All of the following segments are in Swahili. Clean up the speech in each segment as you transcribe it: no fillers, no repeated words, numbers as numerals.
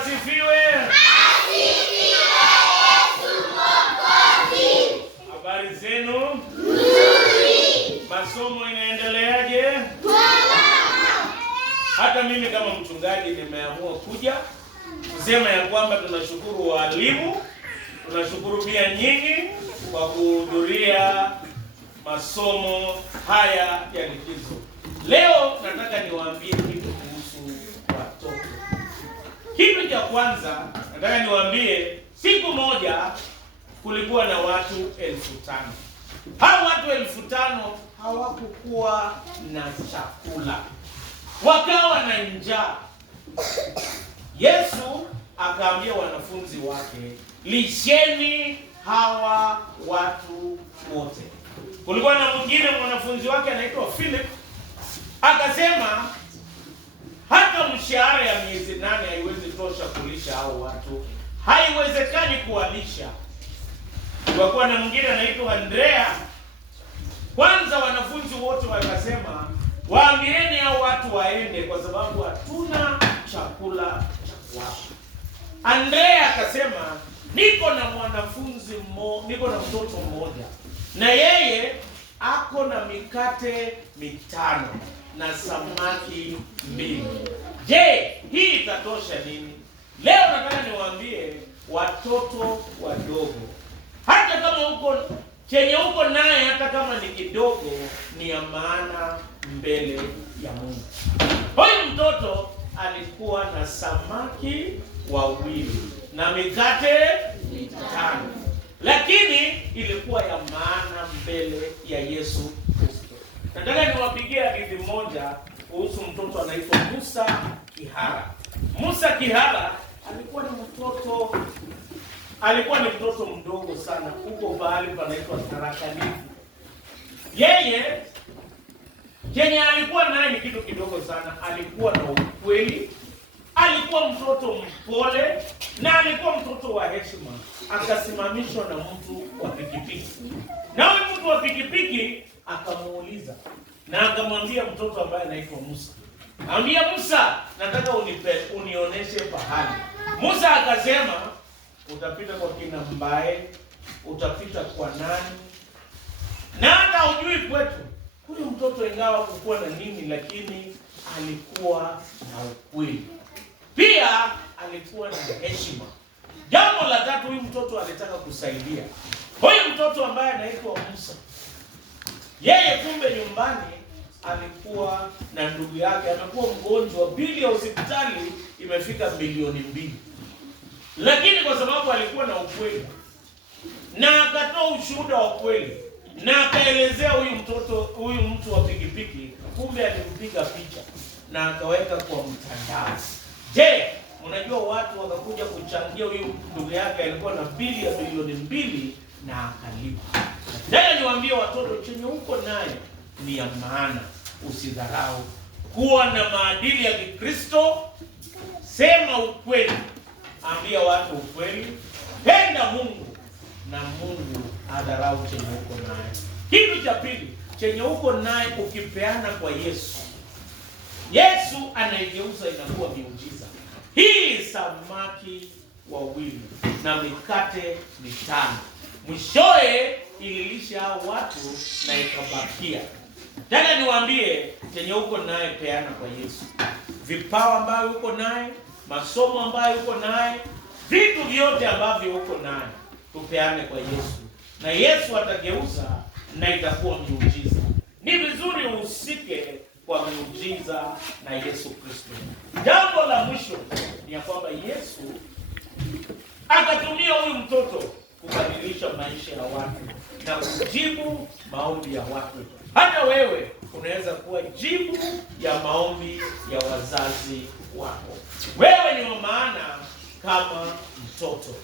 asifiwe. Asifiwe Yesu Mwokozi. Habari zenu? Nzuri. Masomo inaendeleaje? Hata mimi kama mchungaji nimeamua kuja kusema ya kwamba tunashukuru walimu, tunashukuru pia nyinyi kwa kuhudhuria masomo haya ya likizo. Leo nataka niwaambie kitu kuhusu watoto. Kitu cha kwanza nataka niwaambie, siku moja kulikuwa na watu 5,000. Hao watu 5,000 hawakukuwa na chakula, wakawa na njaa. Yesu akaambia wanafunzi wake, lisheni hawa watu wote. Kulikuwa na mwingine mwanafunzi wake anaitwa Philip, akasema hata mshahara ya miezi 8 haiwezi tosha kulisha hao watu, haiwezekani kuwalisha. Kulikuwa na mwingine anaitwa Andrea. Kwanza wanafunzi wote wakasema, waambieni hao watu waende kwa sababu hatuna chakula cha kuwapa. Andrea akasema, niko na mtoto mmoja na yeye ako na mikate 5 na samaki 2. Je, hii itatosha nini? Leo nataka niwaambie watoto wadogo, hata kama uko chenye uko naye, hata kama ni kidogo, ni ya maana mbele ya Mungu. Huyu mtoto alikuwa na samaki 2 na mikate 5, lakini ilikuwa ya maana mbele ya Yesu Kristo. Nataka niwapigie hadithi moja kuhusu mtoto anaitwa Musa Kihara. Musa Kihara alikuwa ni mtoto mdogo sana huko bahali panaitwa Tharaka-Nithi. Yeye kenye alikuwa naye ni kitu kidogo sana. Alikuwa na ukweli, alikuwa mtoto mpole na alikuwa mtoto wa heshima. Akasimamishwa na mtu wa pikipiki, na huyu mtu wa pikipiki akamuuliza na akamwambia mtoto ambaye anaitwa Musa, ambia Musa, nataka unioneshe pahali. Musa akasema, utapita kwa kina Mbae, utapita kwa nani, na hata hujui kwetu. Huyu mtoto ingawa kukuwa na nini, lakini alikuwa na ukweli, pia alikuwa na heshima. Jambo la tatu, huyu mtoto alitaka kusaidia. Huyu mtoto ambaye anaitwa Musa, yeye kumbe nyumbani alikuwa na ndugu yake amekuwa mgonjwa, bili ya hospitali imefika milioni 2. Lakini kwa sababu alikuwa na ukweli na akatoa ushuhuda wa kweli na akaelezea huyu mtu wa pikipiki, kumbe alimpiga picha na akaweka kwa mtandao. Je, unajua watu wakakuja kuchangia huyu ndugu yake alikuwa na bili ya milioni 2 na akalipa. Nataka niwaambie watoto, chenye uko naye ni ya maana, usidharau. Kuwa na maadili ya Kikristo, sema ukweli, ambia watu ukweli, penda Mungu na Mungu adharau chenye uko naye. Kitu cha pili, chenye uko naye ukipeana kwa Yesu, Yesu anaigeuza inakuwa miujiza. Hii samaki 2 na mikate 5 mwishoe ililisha hao watu na ikabakia. Nataka niwaambie, chenye uko naye peana kwa Yesu. Vipawa ambavyo uko naye, masomo ambayo uko naye, vitu vyote ambavyo uko naye, tupeane kwa Yesu na Yesu atageuza na itakuwa miujiza. Ni vizuri uhusike kwa miujiza na Yesu Kristo. Jambo la mwisho ni ya kwamba Yesu akatumia huyu mtoto kubadilisha maisha ya watu na kujibu maombi ya watu. Hata wewe unaweza kuwa jibu ya maombi ya wazazi wako. Wewe ni wa maana kama mtoto.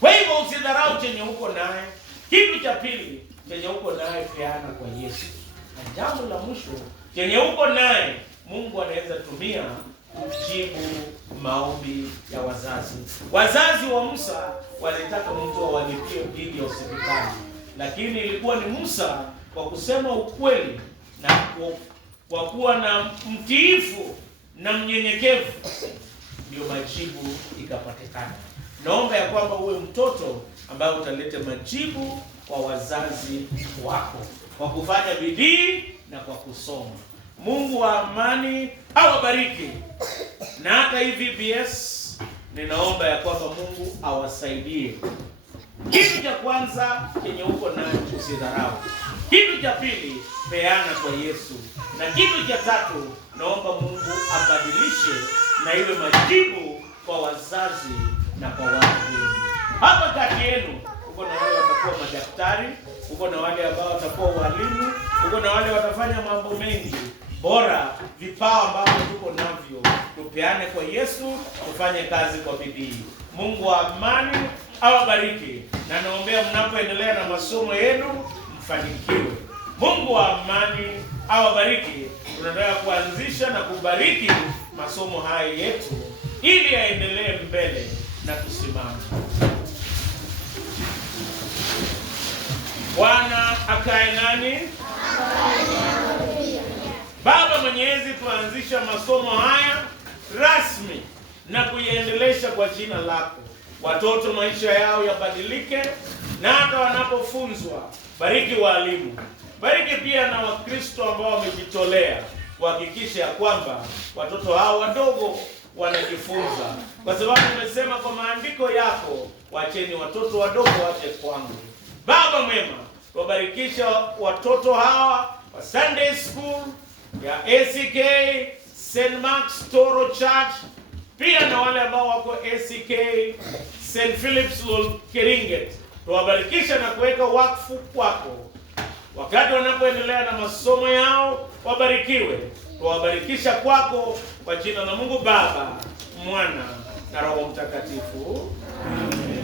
Kwa hivyo usidharau chenye uko naye. Kitu cha pili, chenye uko naye peana kwa Yesu. Na jambo la mwisho, chenye uko naye Mungu anaweza tumia kujibu maombi ya wazazi. Wazazi wa Musa walitaka mtu awalipie bili ya hospitali, lakini ilikuwa ni Musa kwa kusema ukweli na kwa kuwa na mtiifu na mnyenyekevu, ndio majibu ikapatikana. Naomba ya kwamba uwe mtoto ambaye utaleta majibu kwa wazazi wako kwa kufanya bidii na kwa kusoma. Mungu wa amani awabariki. Na hata hivi VBS ninaomba ya kwamba Mungu awasaidie. Kitu cha kwanza chenye uko nacho usidharau. Kitu cha pili, peana kwa Yesu. Na kitu cha tatu, naomba Mungu abadilishe na iwe majibu kwa wazazi na kwa watu wengi. Hapa kati yenu uko na wale watakuwa madaktari, uko na wale ambao watakuwa walimu, uko na wale watafanya mambo mengi. Bora vipawa ambavyo tuko navyo tupeane kwa Yesu, tufanye kazi kwa bidii. Mungu wa amani awabariki, na naombea mnapoendelea na masomo yenu mfanikiwe. Mungu wa amani awabariki. Tunataka kuanzisha na kubariki masomo haya yetu ili yaendelee mbele na tusimame. Bwana akae nani? Baba Mwenyezi, tuanzisha masomo haya rasmi na kuiendelesha kwa jina lako. Watoto maisha yao yabadilike, na hata wanapofunzwa, bariki walimu. Bariki pia na Wakristo ambao wamejitolea kuhakikisha kwamba watoto hao wadogo wanajifunza, kwa sababu umesema kwa maandiko yako, wacheni watoto wadogo waje kwangu. Baba mwema, wabarikisha watoto hawa wa Sunday School ya ACK St. Mark's Toro Church, pia na wale ambao wako ACK St. Philip's Keringet. Tuwabarikisha na kuweka wakfu kwako. Wakati wanapoendelea na masomo yao, wabarikiwe. Tuwabarikisha kwako kwa jina la Mungu Baba, Mwana na Roho Mtakatifu. Amen.